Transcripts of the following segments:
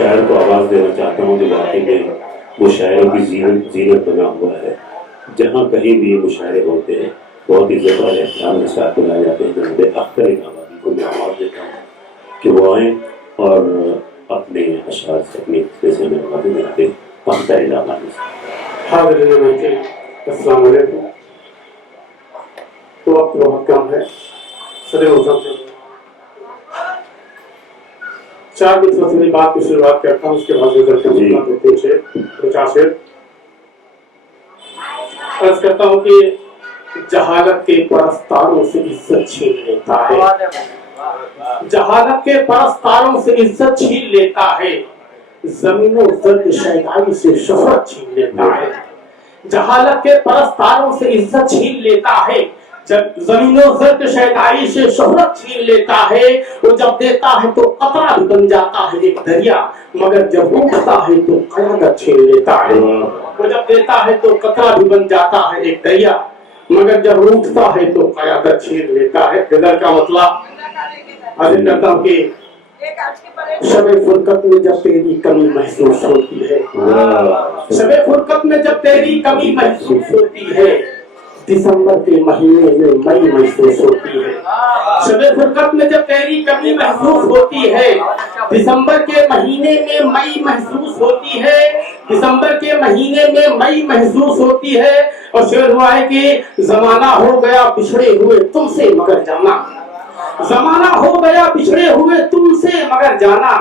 شاعر کو آواز دینا چاہتا ہوں جو واقعی میں مشاعروں کی زینت بنا ہوا ہے. جہاں کہیں بھی یہ مشاعرے ہوتے ہیں بہت عزت اور احترام کے ساتھ بنائے جاتے ہیں. جناب اختر آبادی کو میں آواز دیتا ہوں کہ وہ آئیں اور اپنے اشعار سے اپنی جیسے میں آوازیں بناتے اختر آبادی سے. السلام علیکم. تو وقت بہت کم ہے. چار منٹ سے میری بات کی شروعات کرتا ہوں. اس کے بعد عرض کرتا ہوں کہ جہالت کے پرستاروں سے عزت چھین لیتا ہے. جہالت کے پرستاروں سے عزت چھین لیتا ہے. زمین و زرد شیدائی سے شہرت چھین لیتا ہے. جہالت کے پرستاروں سے عزت چھین لیتا ہے. جب زمین و زرد شیدائی سے شہرت چھین لیتا ہے. وہ جب دیتا ہے تو قطرہ بھی بن جاتا ہے ایک دریا، مگر جب روٹتا ہے تو قیادت چھین لیتا ہے. وہ جب دیتا ہے تو قطرہ بھی بن جاتا ہے ایک دریا، مگر جب روٹتا ہے تو قیادت چھین لیتا ہے. غزل کا مطلب عرض کرتا ہوں کہ شب فرقت میں جب تیری کمی محسوس ہوتی ہے، شب فرقت میں جب تیری کمی محسوس ہوتی ہے، دسمبر کے مہینے میں مئی محسوس ہوتی ہے. شب فرقت میں جب تیری کمی محسوس ہوتی ہے، دسمبر کے مہینے میں مئی محسوس ہوتی ہے. دسمبر کے مہینے میں مئی محسوس ہوتی ہے. اور شعر ہوا ہے کہ زمانہ ہو گیا بچھڑے ہوئے تم سے مگر جانا، زمانہ ہو گیا بچھڑے ہوئے تم سے مگر جانا،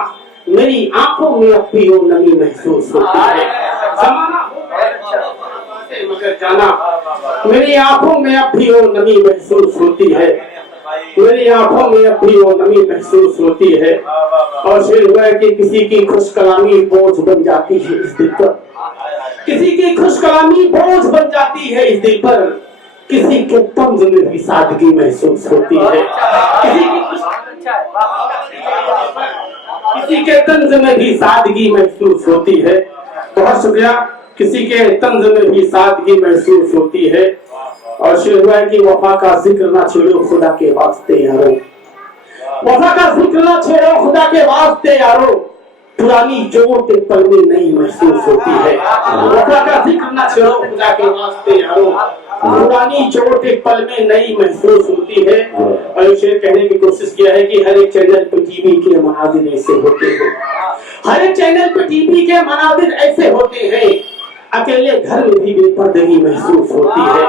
میری آنکھوں میں اب بھی وہ نمی محسوس ہوتی ہے. زمانہ ہو گیا مگر جانا، میری آنکھوں میں اب بھی وہ نمی محسوس ہوتی ہے. میری آنکھوں میں اب بھی وہ نمی محسوس ہوتی ہے. اور شعر ہوا ہے کہ کسی کی خوش کلامی بوجھ بن جاتی ہے اس دل پر، کسی کی خوش کلامی بوجھ بن جاتی ہے اس دل پر، کسی کے طنز میں بھی سادگی محسوس ہوتی ہے. کسی کے طنز میں بھی سادگی محسوس ہوتی ہے. بہت شکریہ. کسی کے طنز میں بھی سادگی محسوس ہوتی ہے. اور شعر ہوا ہے کہ وفا کا ذکر نہ چھیڑو خدا کے واسطے یارو، وفا کا ذکر نہ چھیڑو خدا کے واسطے یارو، پرانی چوٹ پل میں نہیں محسوس ہوتی ہے. وفا کا ذکر نہ چھیڑو خدا کے واسطے یارو، پرانی چوٹ ایک پل میں نہیں محسوس ہوتی ہے. اور ایک شعر کہنے کی کوشش کیا ہے کہ ہر ایک چینل پہ ٹی وی کے مناظر ایسے ہوتے ہیں، ہر ایک چینل پہ ٹی وی کے مناظر ایسے ہوتے ہیں، اکیلے گھر میں بھی بے پردگی محسوس ہوتی ہے.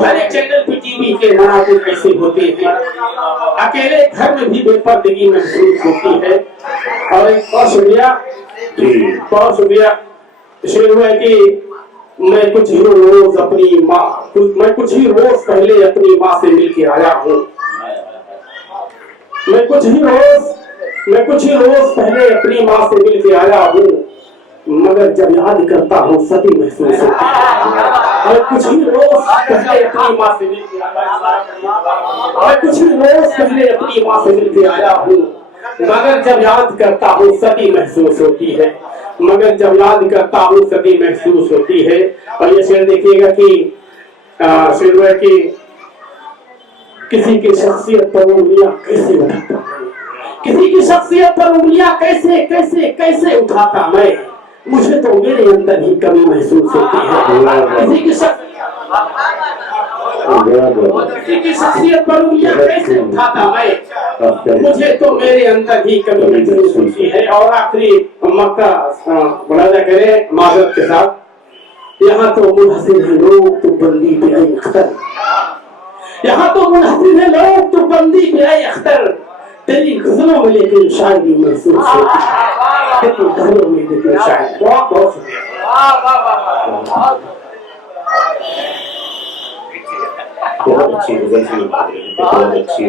ہر ایک چینل پہ ٹی وی کے مناظر ایسے ہوتے ہیں، اکیلے گھر میں بھی بے پردگی محسوس ہوتی ہے. اور ایک بہت شکریہ، بہت شکریہ. شعر ہوا ہے کہ میں کچھ ہی روز پہلے اپنی ماں سے مل کے آیا ہوں، میں کچھ ہی روز پہلے اپنی ماں سے مل کے آیا ہوں، مگر جب یاد کرتا ہوں صدی محسوس ہوتی ہے. میں کچھ ہی روز پہلے اپنی ماں سے مل کے آیا ہوں، مگر جب یاد کرتا ہوں صدی محسوس ہوتی ہے. مگر جب یاد کرتا ہوں صدی محسوس ہوتی ہے. اور یہ شعر دیکھیے گا کہ شعر ہے کہ کسی کی شخصیت پر انگلیاں کیسے اٹھاتا، کسی کی شخصیت پر انگلیاں کیسے کیسے کیسے اٹھاتا میں، مجھے تو میرے اندر ہی کمی محسوس ہوتی ہے. کسی کی شخصیت پر انگلیاں کیسے اٹھاتا میں، مجھے تو میرے اندر ہی کمی محسوس ہوتی ہے. اور آخری مکہ ملاحظہ کریں معذرت کے ساتھ، یہاں تو منحصر ہیں لوگ تو بندی پہ اے اختر، یہاں تو منحصر ہیں لوگ تو بندی پہ اے اختر، تیری غزلوں میں لیکن شاعری محسوس ہوتی ہے، تیری گھروں میں لیکن شاعری. بہت بہت شکریہ. بہت اچھی غزل سے بہت اچھی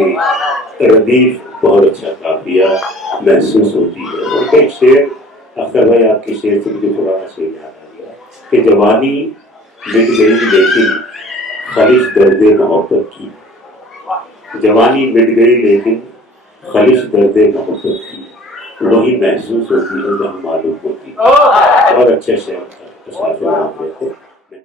ردیف، بہت اچھا قافیہ محسوس ہوتی ہے. اور ایک شعر اختر بھائی آپ کی شعر سے مجھے پرانا شعر یاد آ گیا کہ جوانی مٹ گئی لیکن خالص درد محبت کی، جوانی مٹ گئی لیکن خالص درد محبت کی، وہی محسوس ہوتی ہے جہاں معلوم ہوتی ہے. اور اچھا شعر تھا.